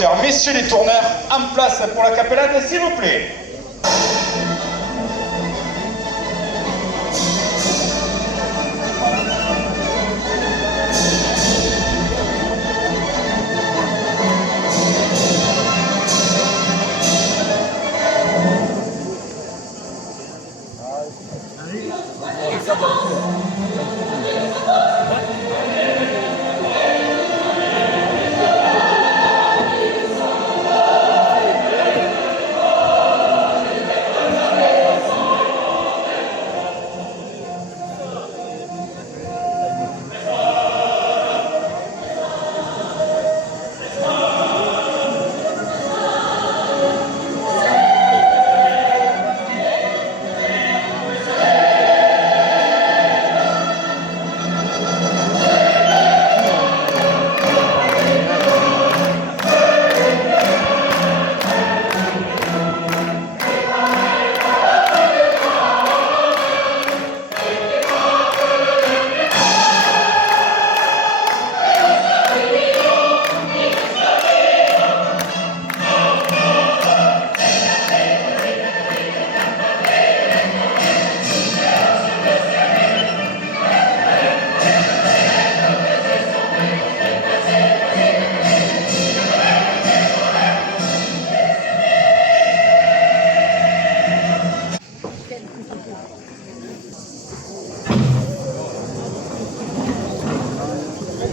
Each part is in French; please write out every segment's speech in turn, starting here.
spectateurs, messieurs les tourneurs, en place pour la capellade, s'il vous plaît.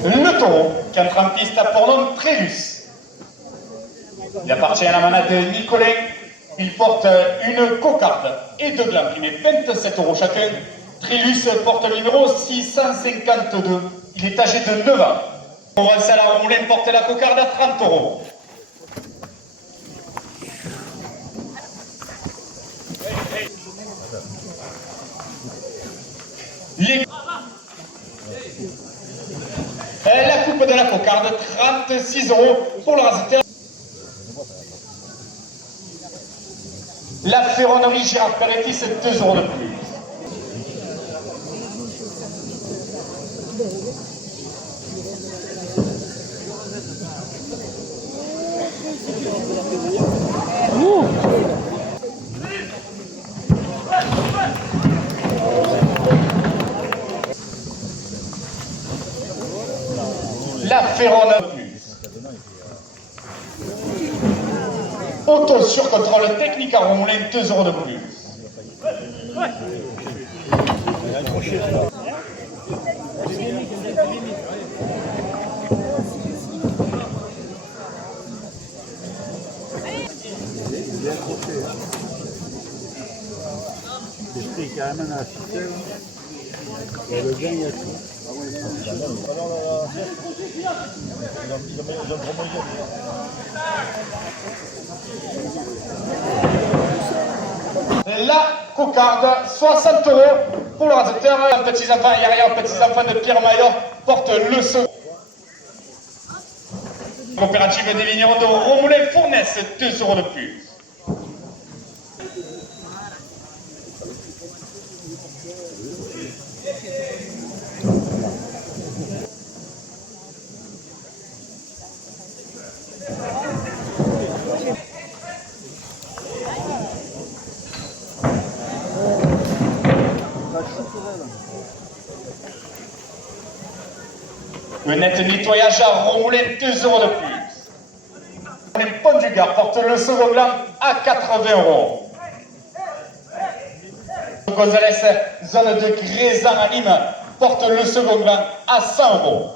Le taureau qui entre en piste a pour nom Trélus. Il appartient à la manade de Nicolet. Il porte une cocarde et deux glands primés, 27 € chacun. Trélus porte le numéro 652. Il est âgé de 9 ans. Provençal à Romoulin porte la cocarde à 30 €. La coupe de la cocarde, 36 € pour le raseteur. La ferronnerie Gérard Peretti, c'est 2 € de plus. La ferronnerie. Auto sur contrôle technique à Romoulin, 2 € de plus. L'esprit carrément dans la ficelle. Et le gain, il y a tout. La cocarde, 60 € pour le raseteur. Petits-enfants et arrière-petits-enfants de Pierre Maillot portent le second. Coopérative des vignerons de Romoulin-Fournaise, 2 € de plus. Le net nettoyage à Romoulin, 2 € de plus. Les Pont du Gard portent le second blanc à 80 €. Gonzalez, zone de Grézan à Nîmes, porte le second blanc à 100 €.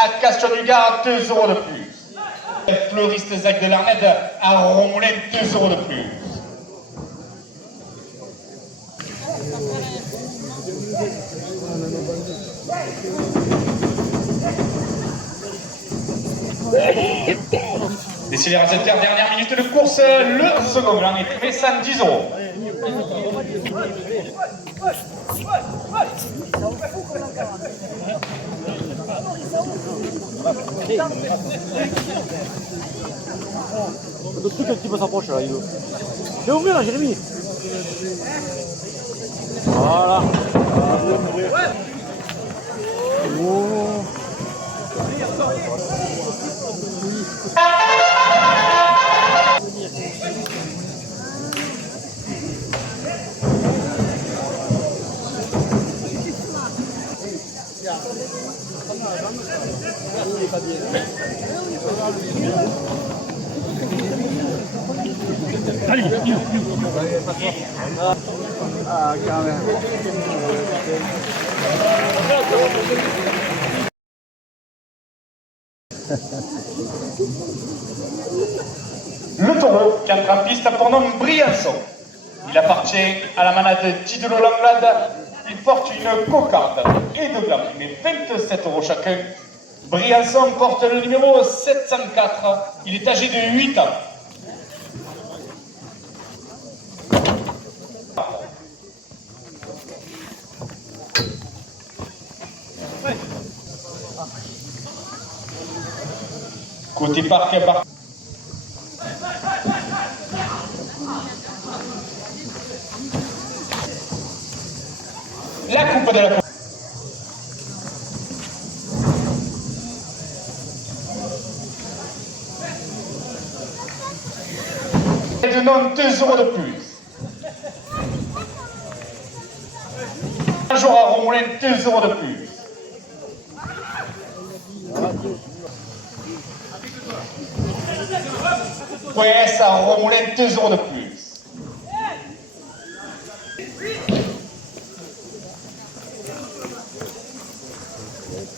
À Castor du Gard, 2 € de plus. Fleuriste Zach de Larnède à Romoulin, 2 € de plus. Décélérateur, dernière minute de course, le second blanc est primé 110 €. Le truc un petit peu s'approche là, il veut. Fais ouvrir là, Jérémy. Voilà. Oh. Allez, Ah, quand même. le taureau qui entre en piste pour nom Briançon. Il appartient à la manade d'Idelo Langlade. Il porte une cocarde et deux blancs, mais 27 € chacun. Briançon porte le numéro 704. Il est âgé de 8 ans. Côté parc, la coupe de la coupe. Et de nom 2 € de plus. Un jour à Romoulin, 2 € de plus. Point S à Romoulin, 2 € de plus.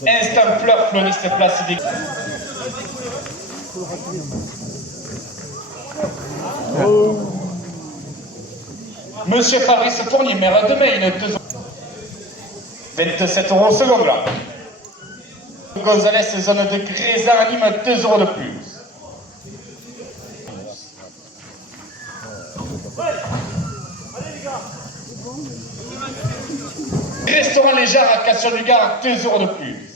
Instant fleur fleuriste place des... Monsieur Fabrice Fournier, maire de Maine, 2 €. 27 € seconde là. Gonzalez, zone de Grézan, anime 2 € de plus. Restaurant Léger à Cassion-du-Gard, 2 € de plus.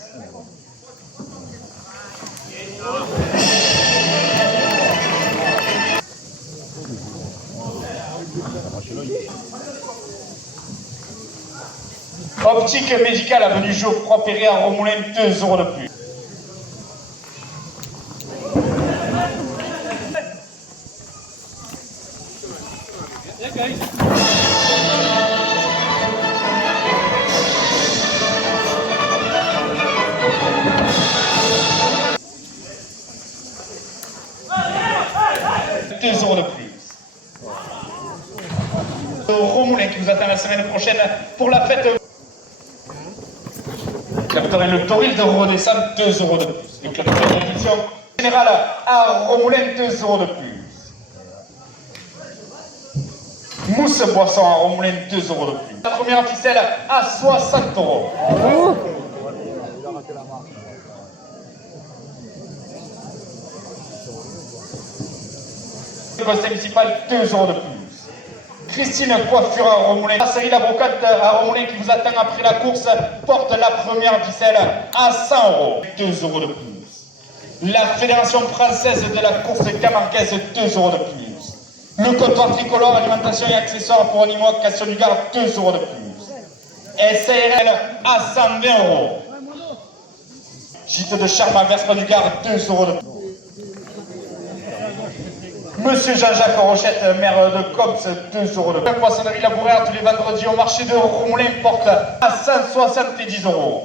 Optique médicale avenue Geoffroy Perret à Romoulin, 2 € de plus. €2 de plus. Romoulin qui vous attend la semaine prochaine pour la fête. Capitaine le Toril de redescendre 2 € de plus. Le club de division générale à Romoulin, 2 € de plus. Mousse Boisson à Romoulin, 2 € de plus. La première ficelle à 60 €. Le conseil municipal, 2 € de plus. Christine Coiffure à Romoulin. La série La Brocante à Romoulin qui vous attend après la course porte la première ficelle à 100 €. 2 € de plus. La Fédération française de la course camarguaise, 2 € de plus. Le comptoir tricolore, alimentation et accessoires pour animaux à Cassion-du-Gard, 2 € de plus. SARL à 120 €. Gîte de Charme à Verspa-du-Gard, 2 € de plus. Monsieur Jean-Jacques Rochette, maire de Cops, 2 € de plus. La poissonnerie Labourère tous les vendredis au marché de Romoulin porte à 170 €.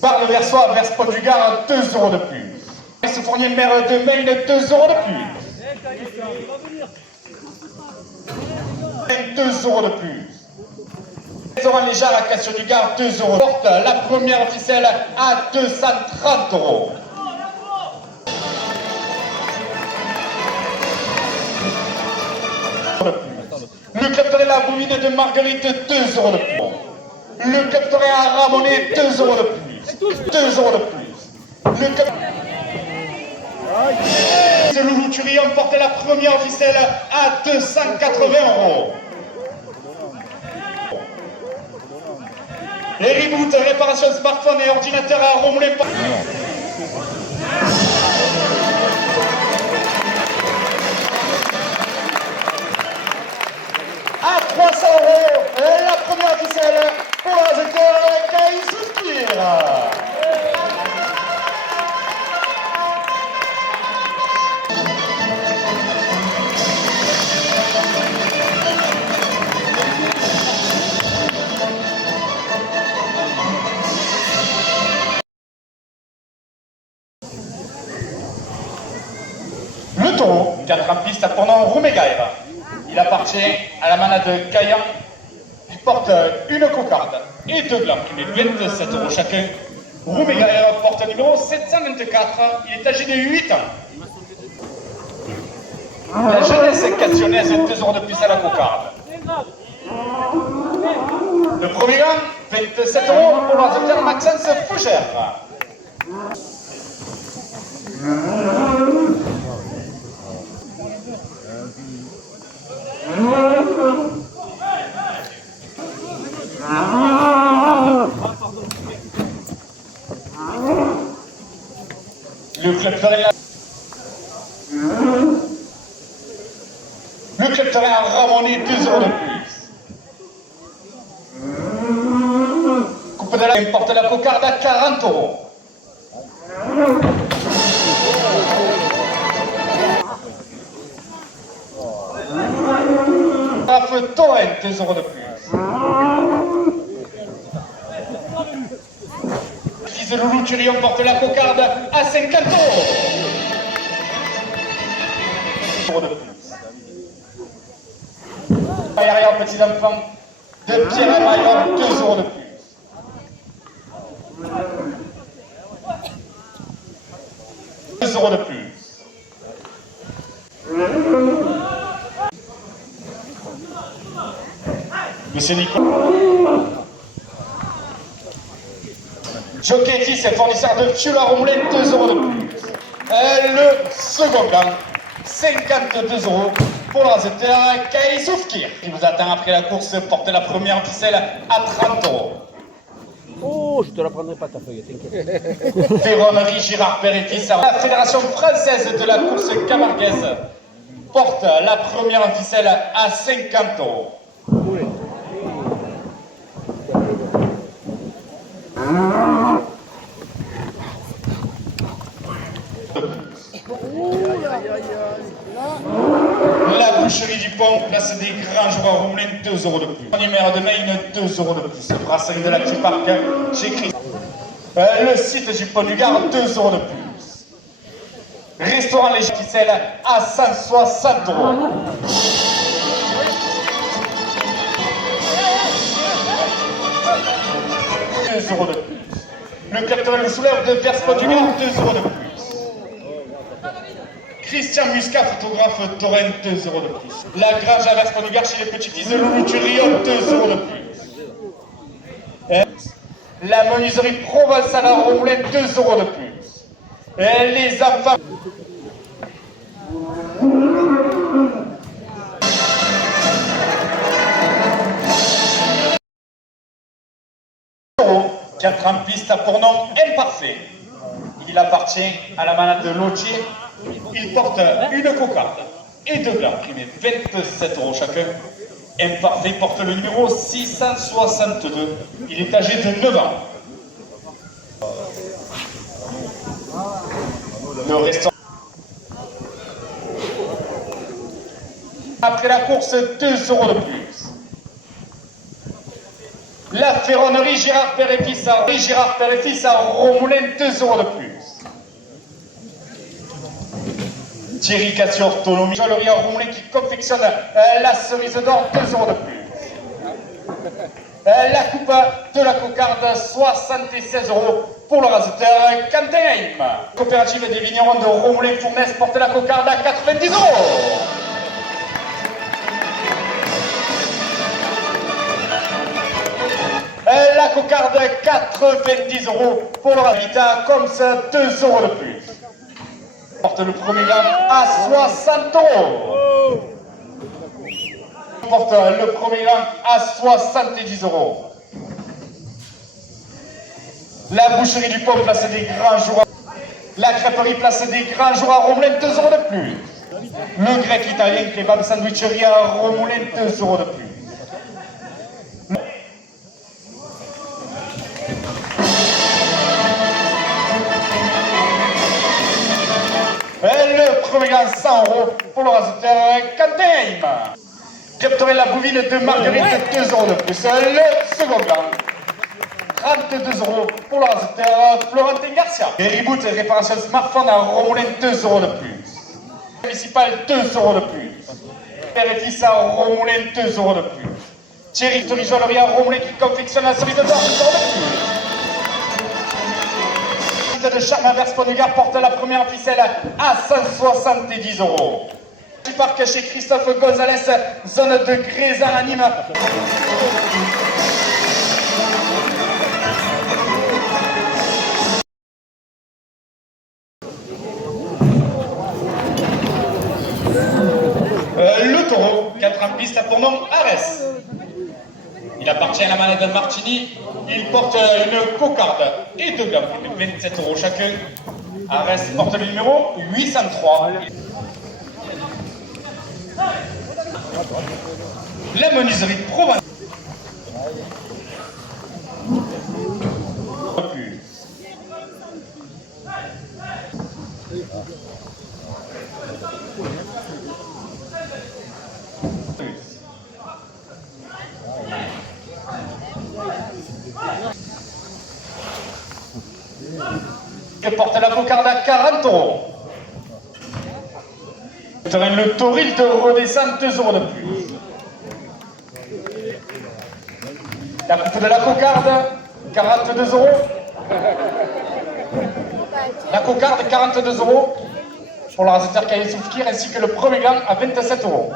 Bar le Versoix, Verspa-du-Gard, 2 € de plus. Ce Fournier, maire de Maine, 2 € de plus. 2 € de plus. Restaurant Léger à Cassion-du-Gard, 2 €. Porte la première ficelle à 230 €. Le club de la Bouvine de Marguerite, 2 € de plus. Le club de à Ramonet, 2 € de plus. 2 € de plus. Le club de Loulou Turion porte la première ficelle à 280 €. Les Reboot, réparation smartphone et ordinateur à Romoulin. À 300 €, la première ficelle pour l'Azéter Caï Soupir. Le taureau, 4 en piste pour nom Roumégaïra. Il appartient à la manade Caillan. Il porte une cocarde et 2 blancs, qui met 27 € chacun. Roumégaïra porte numéro 724. Il est âgé de 8 ans. La jeunesse cassonnaise, 2 € de plus à la cocarde. Le premier gang, 27 € pour l'Azéter Maxence Fougère. Le club Ferré. Le club Ferré a ramené 2 € de plus. Coupe de la porte la cocarde à 40 €. Feu Torrent, 2 € de plus. Fils de Loulou Turion porte la cocarde à 50 €. 2 € de plus. Arrière petit enfant de Pierre Maillot, 2 € de plus. €2 de plus. Monsieur Nicolas. Jockey 10 est fournisseur de fioul à Romoulin, 2 € de plus. Le second gang, 52 € pour l'Azéter Caï Soufkir, qui vous attend après la course, porte la première ficelle à 30 €. Oh, je te la prendrai pas ta feuille, t'inquiète. Ferronnerie Girard Père et Fils, la Fédération française de la course camarguaise, porte la première ficelle à 50 €. La boucherie du pont, place des grands joueurs à Romoulin, 2 € de plus. Numéro de Maine, 2 € de plus. Brasserie de la Petite Parc, j'écris. Le site du pont du Gard, 2 € de plus. Restaurant Les Ficelles à 160 €. €2 de plus. Le capitaine le soulève de Verspont du Gard, 2 € de plus. Christian Muscat, photographe Torrent, 2 € de plus. La Grange à Verspont du Gard chez les petits-fils de Loulou Turion, 2 € de plus. La menuiserie Provençale à Romoulin, 2 € de plus. Les enfants. Qui entre en piste pour nom Imparfait. Il appartient à la manade de Lotier. Il porte une cocarde et 2 blancs, primés 27 € chacun. Imparfait porte le numéro 662. Il est âgé de 9 ans. Le restant. Après la course, 2 € de plus. La ferronnerie Girard Père et Fils à Romoulin, 2 € de plus. Thierry Cassio Autonomie, joaillerie à Romoulin qui confectionne la cerise d'or, 2 € de plus. La coupe de la cocarde, 76 € pour le Azéter Cantenheim. Coopérative des vignerons de Romoulin-Fournaise porte la cocarde à 90 €. La cocarde, 90 € pour le Ravita, comme ça, 2 € de plus. Porte le premier gang à 60 €. Porte le premier gang à 70 €. La boucherie du Pont place des grands jours. La crêperie place des grands jours à Romoulin, 2 euros de plus. Le grec italien kebab sandwicherie à Romoulin, 2 euros de plus. Le premier gain 100 euros pour le résultat Canteim. Crêperie la bouvine de Marguerite, 2 euros de plus. Le second gain 32 euros pour le résultat Florentin Garcia. Et Reboot et réparation smartphone à Romoulin, 2 euros de plus. Municipal, 2 euros de plus. Père et fils à Romoulin, 2 euros de plus. Thierry Joaillerie à Romoulin qui confectionne la cerise d'or, 2 euros de plus. De charme inverse Pont du Gard porte la première ficelle à 170 euros. Du parc chez Christophe Gonzalez, zone de Grézan à Nîmes. Le taureau, 4 en piste pour nom Arès. Il appartient à la manette de Martini. Il porte une cocarde et 2 gants, 27 euros chacun. Arès porte le numéro 803. La menuiserie Provence. Et porte la cocarde à 40 euros. Le tauril de redescend 2 euros de plus. La coupe de la cocarde, 42 euros. La cocarde, 42 euros. Pour le raseteur Cahier Soufkir, ainsi que le premier gant à 27 euros.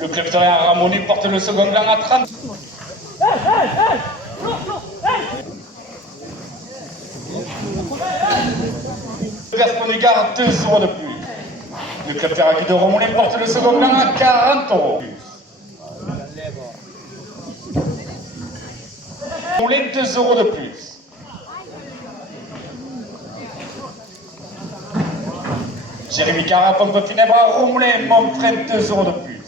Le club terrien Ramonet porte le second gant à 30. Le Gaspon du Gard, 2 euros de plus. Le club terrien de Ramonet porte le second gant à 40 euros. Moulin, 2 euros de plus. Jérémy Cara, pompe funèbre à Romoulin, Montfred, 2 euros de plus.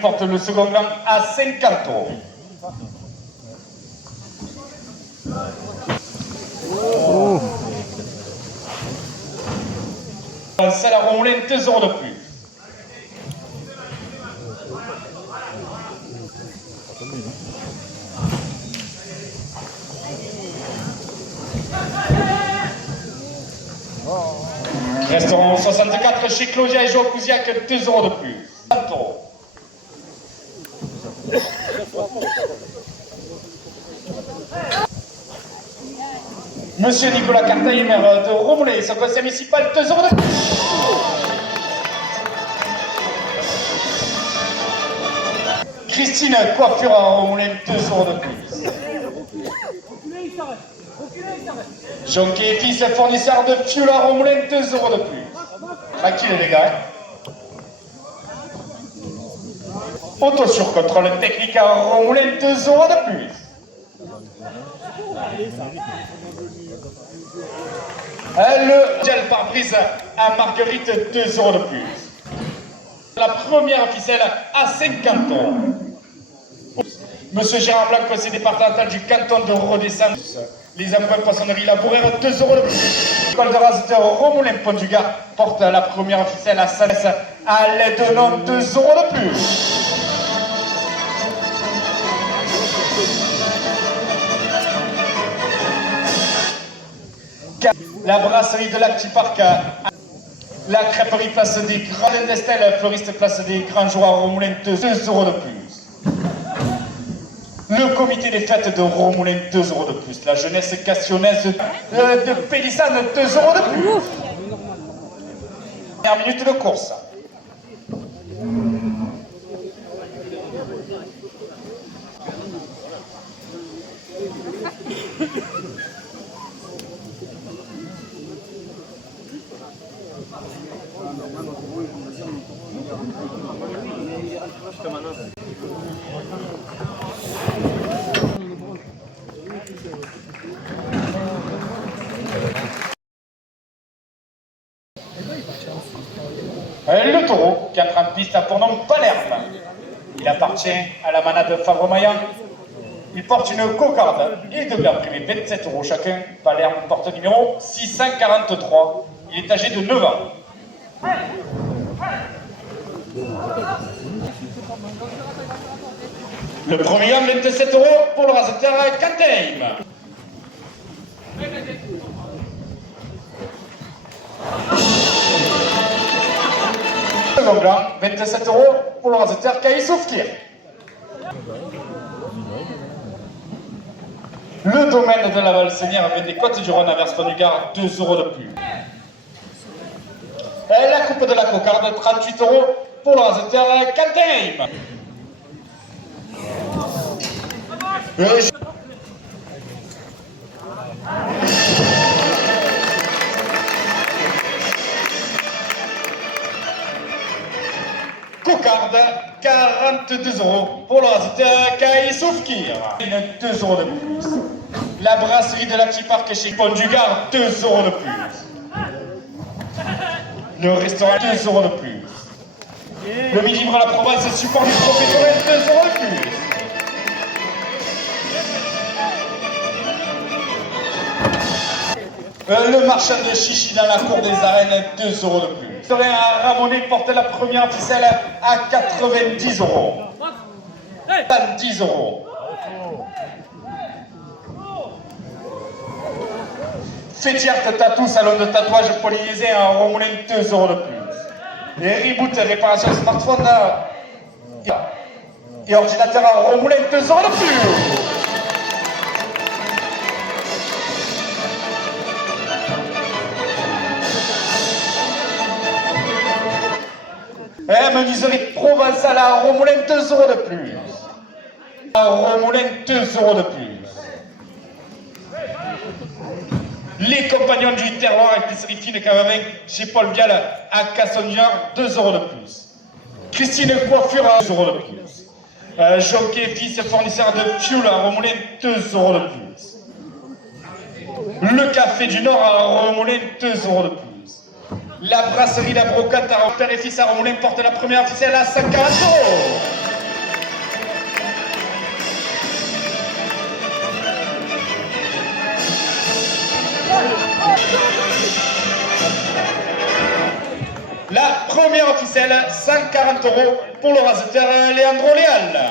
Porte le second gant à 50 euros. Oh. C'est la Romoulin, 2 euros de plus. Restaurant 64 chez Claudia et Joe Cousiac, 2 euros de plus. 30 euros. Monsieur Nicolas Cartaille, maire de Romoulin, son conseil municipal, 2 euros de plus. Christine Coiffure à Romoulin, 2 euros de plus. Jonquet et fils, fournisseur de fioul à Romoulin, 2 euros de plus. Tranquille les gars. Auto sur contrôle technique à Romoulin, 2 euros de plus. Le gel pare-brise à Marguerite, 2 euros de plus. La première ficelle à 50 euros. Monsieur Gérard Blanc, conseiller départemental du canton de Rodescent. Les emprunts poissonnerie labourèrent, 2 euros de plus. L'école de raseteur Romoulin Pont du Gard porte la première ficelle à 16 à l'aide de nom, 2 euros de plus. La brasserie de l'Actiparc, la crêperie place des Grands d'Estelle, fleuriste place des Grands Jours à Romoulin, 2 euros de plus. Le comité des fêtes de Romoulin, 2 euros de plus. La jeunesse castionnaise de Pélissane, 2 euros de plus. Dernière minute de course. piste a pour nom Palerme. Il appartient à la manade Fabre-Maillan. Il porte une cocarde et deux glands primés, 27 € chacun. Palerme porte numéro 643. Il est âgé de 9 ans. Le premier gamme, 27 € pour le raseteur Kantheim. Le second blanc, 27 € pour le raseteur Kaïsoufkir. Le domaine de la Valsenière avec des Côtes du Rhône à Vers-Pont-du-Gard, 2 € de plus. Et la coupe de la cocarde, 38 € pour le raseteur Kantheim. Cocarde, 42 € pour le raseteur Kaïsoufkir. 2 € de plus. La brasserie de l'Acti Park chez Pont-du-Gard, 2 € de plus. Le restaurant, 2 € de plus. Le mini-livre à la Provence, support du professionnel, 2 € de plus. Le marchand de chichi dans la cour des arènes, 2 € de plus. Le restaurant à Ramonet porte la première ficelle à 90 €. 10 €. Fétiarte Tatou, salon de tatouage polynésien à Romoulin, 2 € de plus. Et Reboot, réparation smartphone et ordinateur à Romoulin, 2 € de plus. Menuiserie provençale à Romoulin, 2 € de plus. À Romoulin, 2 € de plus. Les compagnons du terroir, épicerie fine Cavavin chez Paul Vial à Cassonnière, 2 € de plus. Christine Coiffure à 2 € de plus. Jockey fils fournisseur de fuel à Romoulin, 2 € de plus. Le Café du Nord à Romoulin, 2 € de plus. La brasserie La Brocante à père et fils à Romoulin porte la première ficelle à 140 €. La première ficelle, 140 € pour le raseteur Leandro Leal.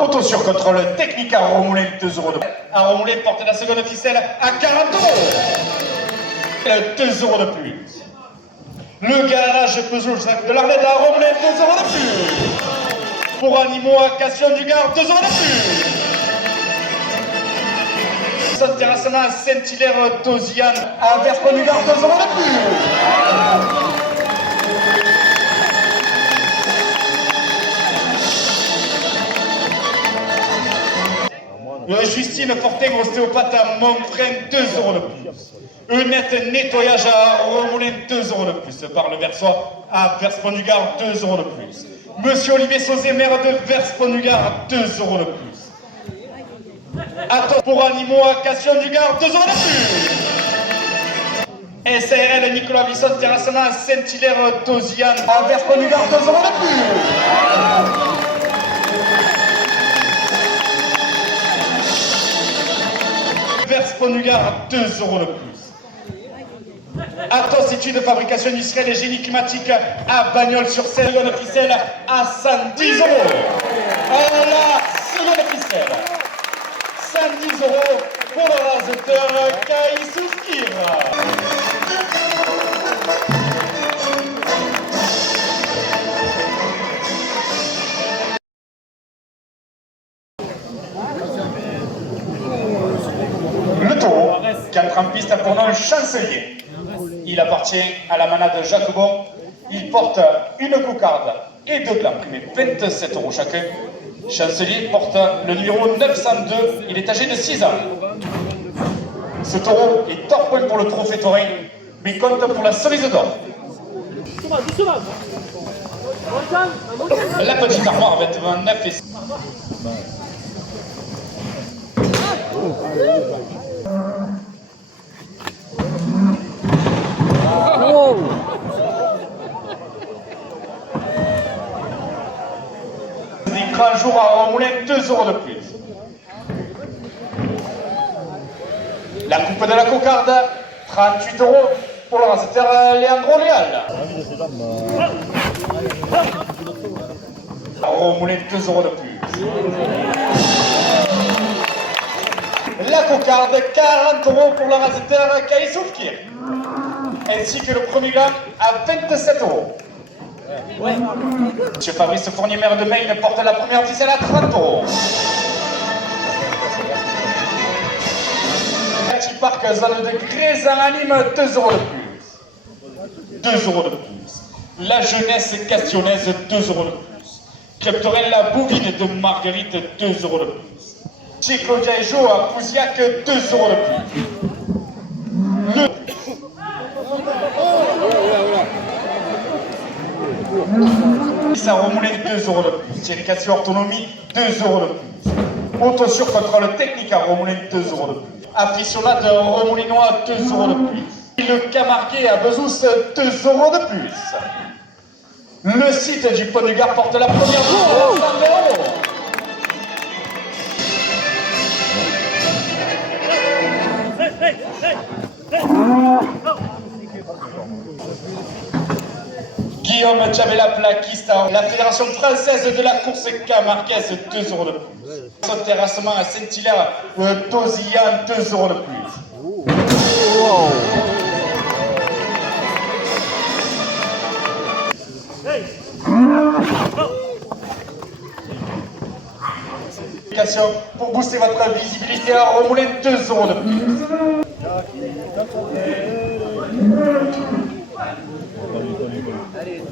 Auto sur contrôle technique à Romoulin, 2 € de plus. À Romoulin porte la seconde ficelle à 40 €. 2 € de plus. Le garage Peugeot Jacques de l'Arlette à Romoulin, 2 € de plus. Pour animaux à Cassien-du-Gard, 2 € de plus. Son terrassement à Saint-Hilaire d'Oziane à Vers-Pont-du-Gard, 2 € de plus. Justine Fortin, ostéopathe à Montfrain, 2 € de plus. Un net nettoyage à Romoulin, 2 € de plus. Par le Versoix à Vers-Pont-du-Gard, 2 € de plus. Monsieur Olivier Sauzé, maire de Vers-Pont-du-Gard, 2 € de plus. Attends, pour animaux à Cassien-du-Gard, 2 € de plus. SARL Nicolas Visson, terrassement à Saint-Hilaire d'Oziane à Vers-Pont-du-Gard, 2 € de plus. Vers-Pont-du-Gard, 2 € de plus. Atos études de fabrication industrielle et génie climatique à Bagnols-sur-Seine, seconde ficelle à 110 €. La seconde ficelle, 110 € pour le raseteur Kaïsoufkir. Le taureau, 4 en piste pour nom Chancelier. Il appartient à la manade Jacobon. Il porte une cocarde et 2 glands primés, 27 € chacun. Chancelier porte le numéro 902. Il est âgé de 6 ans. Ce taureau est hors point pour le trophée taurin, mais compte pour la cerise d'or. La petite armoire, 29 et... grand jour à Romoulin, 2 € de plus. La coupe de la cocarde, 38 € pour le raseteur Leandro Leal. Romoulin, 2 € de plus. La cocarde, 40 € pour le raseteur Kaïsoufkir. Ainsi que le premier gramme à 27 €. Monsieur Fabrice Fournier, maire de Maine, porte la première ficelle à 30 €. Petit Parc, zone de Grézan anime, 2 € de plus. 2 € de plus. La jeunesse castionnaise, 2 € de plus. Club Torel, la bovine de Marguerite, 2 € de plus. Chez Claudia et Jo à Pouziac, 2 € de plus. À Romoulin, 2 € de plus. Chez Orthonomie, 2 € de plus. Auto sur contrôle technique à Romoulin, 2 € de plus. Aficionade Romoulinois, 2 € de plus. Et le Camarguais à Bezous, 2 € de plus. Le site du Pont du Gard porte la première tour à 100 €. Guillaume Chabella, plaquiste à la Fédération française de la course camarguaise, 2 € de plus. Son terrassement à Saint-Hilaire, Tozillan, 2 € de plus. Pour booster votre visibilité à Romoulin, 2 € de plus. Allez,